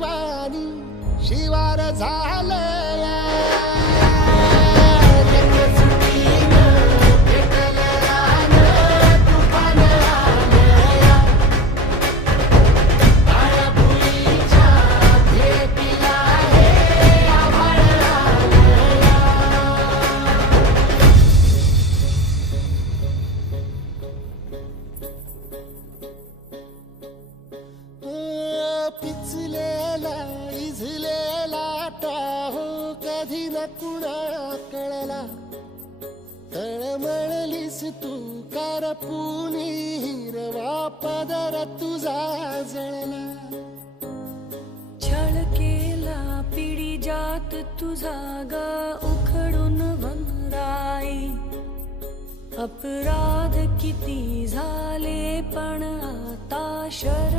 वाणी शिवार झालं पिचलेला इझलेला टाहो कधी न कुणा कळला तळमळलीस तू करपुनी हिरवा पदर तुझा जळला. छळ केला पिढी जात तुझा ग उखडून वनराई अपराध किती झाले पण आता शर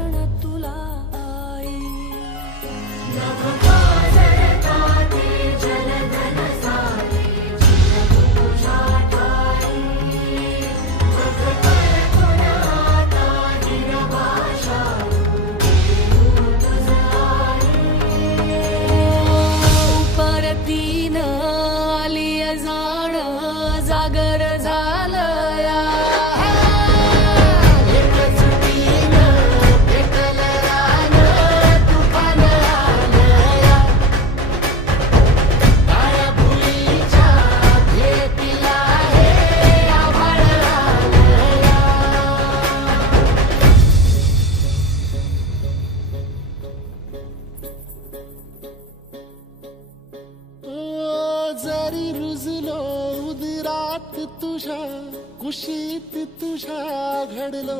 रुजलो उदरात तुझ्या कुशीत तुझ्या घडलो.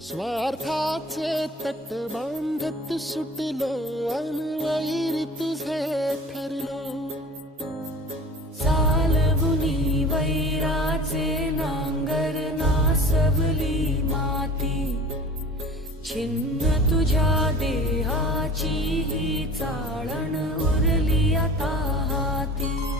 स्वार्थाचे तट बांधत सुटलो अनवैरी तुझे ठरलो. चालवुनी वैराचे नांगर नासवली माती. छिन्न तुझ्या देहाची ही चाळण उरली आता हाती.